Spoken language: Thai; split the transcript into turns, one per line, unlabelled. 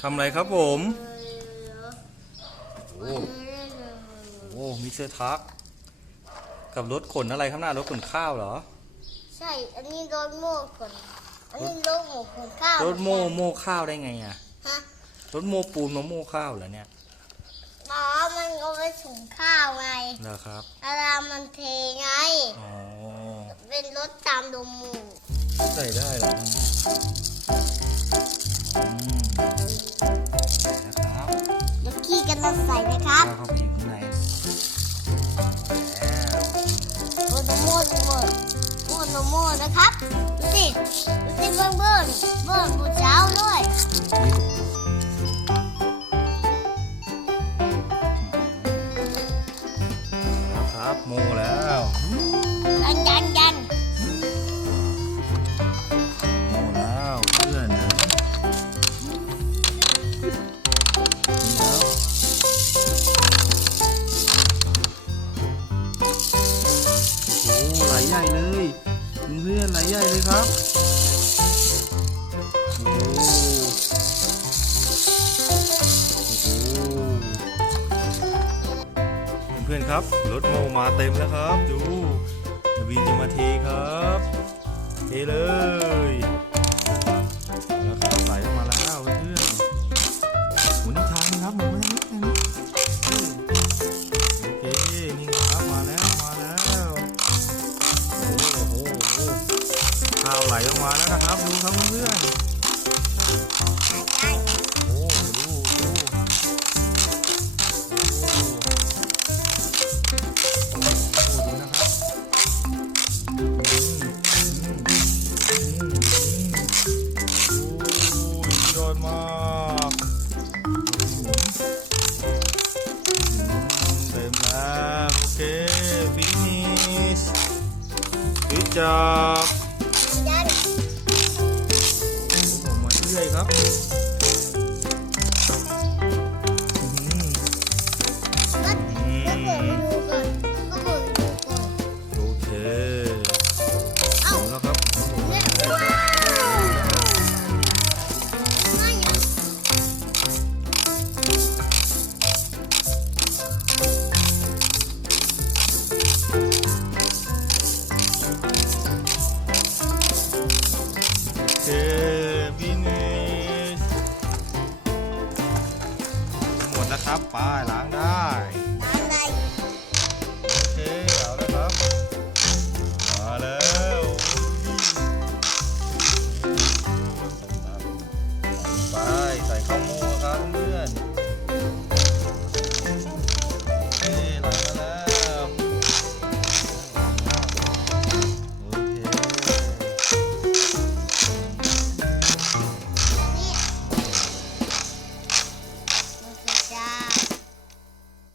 ทำอะไรครับผมโอ้โหมิเตอร์ทัก กับรถขนอะไรข้างหน้ารถขนข้าวเหรอ
ใช่ อันนี้รถโม่ก่อนอันนี้รถหมูขนข้าว
รถโม่โม่ข้าวได้ไงอะ
ฮะ
รถโม่ปูนมาโม่ข้าวเหรอเนี่ย
อ๋อมันเอาไปถุงข้าวไง
เหรอครับ
เวลามันเทไง
อ๋อ
เป็นรถตามดมหมู
ใส่ได้เหรออืม นะครับ
เดี๋ยวขี้กันเราใส่นะครับ
ข้าวเข้าไปอยู่ข้างในแล้ว
โอ้โนโม่โนโม่โม่โนโม่นะครับดูสิดูสิเบิ้ลเบิ้ลเบิ้ลบูเจ้าด้วย
แล้วครับโม ไหลใหญ่เลยเพื่อนไหลใหญ่เลยครับโอ้โหเพื่อนครับรถโมมาเต็มแล้วครับ ดูวินจะมาเทครับเทเลย ข้าวไหลออกมาแล้วนะครับดูครับเพื่อนโอ้ดูดูโอ้โอ้ดูนะครั โอเคฟินิชหมดแล้วครับไปล้างได้
น้ำใน
โอเคเอาแล้วครับมาแล้วไปใส่ข้าวโม่ครับเพื่อน